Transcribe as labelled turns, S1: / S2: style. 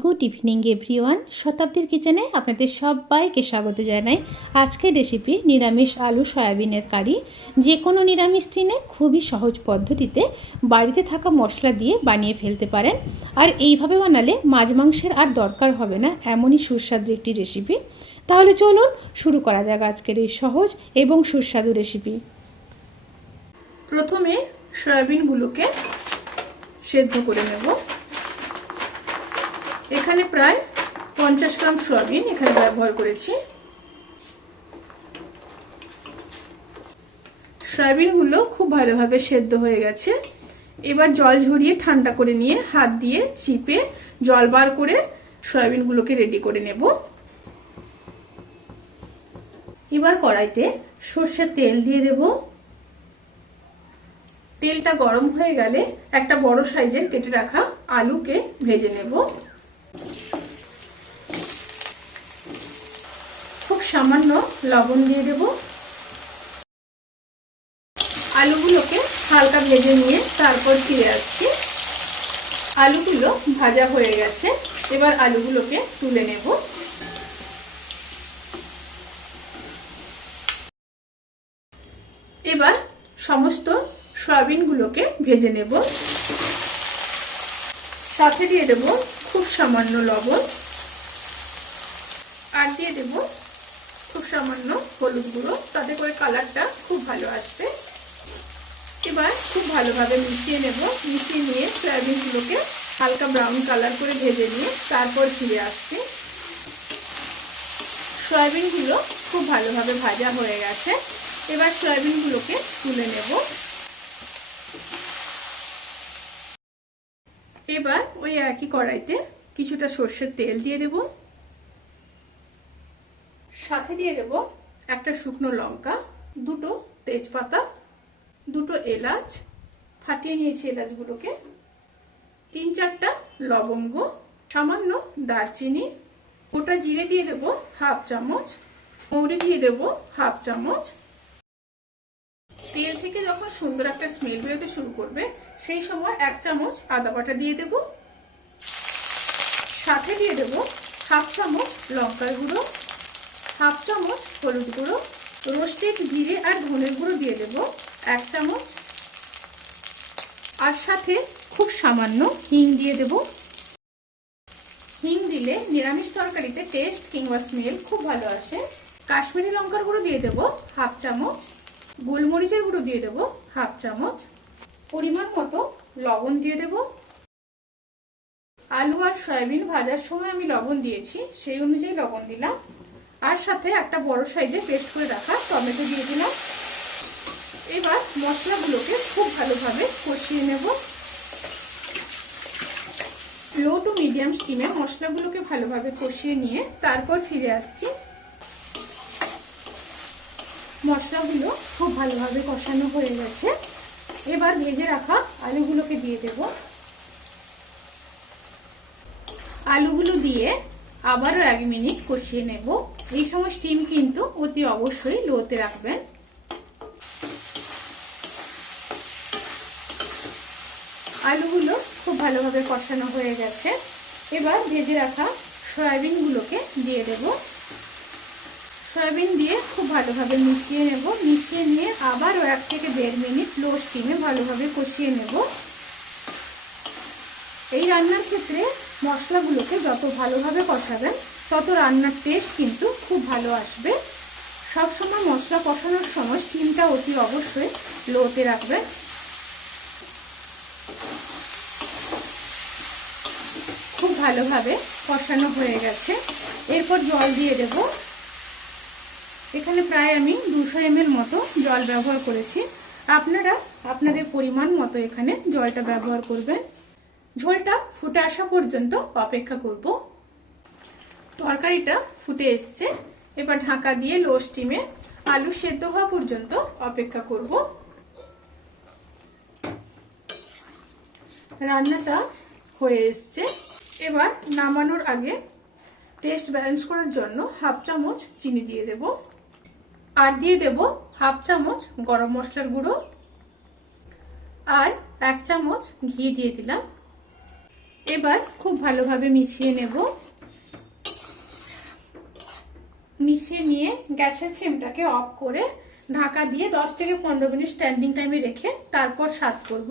S1: Good evening everyone শতাব্দীর কিচেনে আপনাদের সবাইকে স্বাগত জানাই। আজকের রেসিপি নিরামিষ আলু সয়াবিনের কারি। যে কোনো নিরামিষ দিনে খুবই সহজ পদ্ধতিতে বাড়িতে থাকা মশলা দিয়ে বানিয়ে ফেলতে পারেন। আর এইভাবে বানালে মাছ মাংসের আর দরকার হবে না, এমনই সুস্বাদু একটি রেসিপি তাহলে চলুন শুরু করা যাক আজকের এই সহজ এবং সুস্বাদু রেসিপি প্রথমে সয়াবিনগুলোকে সেদ্ধ করে নেব। এখানে প্রায় পঞ্চাশ গ্রাম সয়াবিন এখানে ব্যবহার করেছি। সয়াবিনগুলো খুব ভালোভাবে সেদ্ধ হয়ে গেছে। এবার জল ঝরিয়ে ঠান্ডা করে নিয়ে হাত দিয়ে চিপে জল বার করে সয়াবিনগুলোকে রেডি করে নেব। এবার কড়াইতে সর্ষের তেল দিয়ে দেব। তেলটা গরম হয়ে গেলে একটা বড় সাইজের কেটে রাখা আলুকে ভেজে নেব। খুব সামান্য লবণ দিয়ে দেব। আলুগুলোকে হালকা ভেজে নিয়ে তারপর ফিরে আসছি। আলুগুলো ভাজা হয়ে গেছে। এবার আলুগুলোকে তুলে নেব। এবার সমস্ত সয়াবিনগুলোকে ভেজে নেব। সাথে দিয়ে দেব খুব সামান্য লবণ আর দিয়ে দেব খুব সামান্য হলুদ গুঁড়ো। তাতে করে কালারটা খুব ভালো আসবে। এবার খুব ভালোভাবে মিশিয়ে নেব। মিশিয়ে নিয়ে সয়াবিনগুলোকে হালকা ব্রাউন কালার করে ভেজে নিয়ে তারপর ফিরে আসছি। সয়াবিনগুলো খুব ভালোভাবে ভাজা হয়ে গেছে। এবার সয়াবিনগুলোকে তুলে নেব। এবার ওই একই কড়াইতে কিছুটা সর্ষের তেল দিয়ে দেব। সাথে দিয়ে দেব একটা শুকনো লঙ্কা, দুটো তেজপাতা, দুটো এলাচ। ফাটিয়ে নিয়েছি এলাচগুলোকে। তিন চারটা লবঙ্গ, সামান্য দারচিনি ওটা জিরে দিয়ে দেব হাফ চামচ, মৌরি দিয়ে দেব হাফ চামচ তেল থেকে যখন সুন্দর একটা স্মেল বেরোতে শুরু করবে, সেই সময় এক চামচ আদা বাটা দিয়ে দেব। সাথে দিয়ে দেব হাফ চামচ লঙ্কার গুঁড়ো, হাফ চামচ হলুদ গুঁড়ো, রোস্টেড জিরে আর ধনের গুঁড়ো দিয়ে দেব, এক চামচ। আর সাথে খুব সামান্য হিং দিয়ে দেব। হিং দিলে নিরামিষ তরকারিতে টেস্ট কিংবা স্মেল খুব ভালো আসে। কাশ্মীরি লঙ্কার গুঁড়ো দিয়ে দেব হাফ চামচ। গোলমরিচের গুঁড়ো দিয়ে দেব, হাফ চামচ। পরিমাণ মতো লবণ দিয়ে দেব। আলু আর সয়াবিন ভাজার সময় আমি লবণ দিয়েছি, সেই অনুযায়ী লবণ দিলাম। আর সাথে একটা বড় সাইজে পেস্ট করে রাখা টমেটো দিয়ে দিলাম। এবার মশলাগুলোকে খুব ভালোভাবে কষিয়ে নেব। লো টু মিডিয়াম স্টিমে মশলাগুলোকে ভালোভাবে কষিয়ে নিয়ে তারপর ফিরে আসছি। মশলাগুলো খুব ভালোভাবে কষানো হয়ে গেছে। এবার ভেজে রাখা আলুগুলোকে দিয়ে দেব। আলুগুলো দিয়ে আবারও এক মিনিট কষিয়ে নেব। এই সময় স্টিম কিন্তু অতি অবশ্যই লোতে রাখবেন। আলুগুলো খুব ভালোভাবে কষানো হয়ে গেছে। এবার ভেজে রাখা সয়াবিনগুলোকে দিয়ে দেব। সয়াবিন দিয়ে খুব ভালোভাবে মিশিয়ে নেব। মিশিয়ে নিয়ে আবারও এক থেকে দেড় মিনিট লো স্টিমে ভালোভাবে কষিয়ে নেব। এই রান্নার ক্ষেত্রে মশলাগুলোকে যত ভালোভাবে কষাবেন, তত রান্নার টেস্ট কিন্তু খুব ভালো আসবে। সবসময় মশলা কষানোর সময় স্টিমটা অতি অবশ্যই লোতে রাখবেন। খুব ভালোভাবে কষানো হয়ে গেছে। এরপর জল দিয়ে দেব। এখানে প্রায় আমি দুশো এমএল মতো জল ব্যবহার করেছি। আপনারা আপনাদের পরিমাণ মতো এখানে জলটা ব্যবহার করবেন। ঝোলটা ফুটে আসা পর্যন্ত অপেক্ষা করব। তরকারিটা ফুটে এসছে। এবার ঢাকা দিয়ে লো স্টিমে আলু সেদ্ধ হওয়া পর্যন্ত অপেক্ষা করব। রান্নাটা হয়ে এসছে। এবার নামানোর আগে টেস্ট ব্যালেন্স করার জন্য হাফ চামচ চিনি দিয়ে দেব। আর দিয়ে দেব হাফ চামচ গরম মশলার গুঁড়ো আর এক চামচ ঘি দিয়ে দিলাম। এবার খুব ভালোভাবে মিশিয়ে নেব। মিশিয়ে নিয়ে গ্যাসের ফ্লেমটাকে অফ করে ঢাকা দিয়ে 10 থেকে পনেরো মিনিট স্ট্যান্ডিং টাইমে রেখে তারপর সার্ভ করব।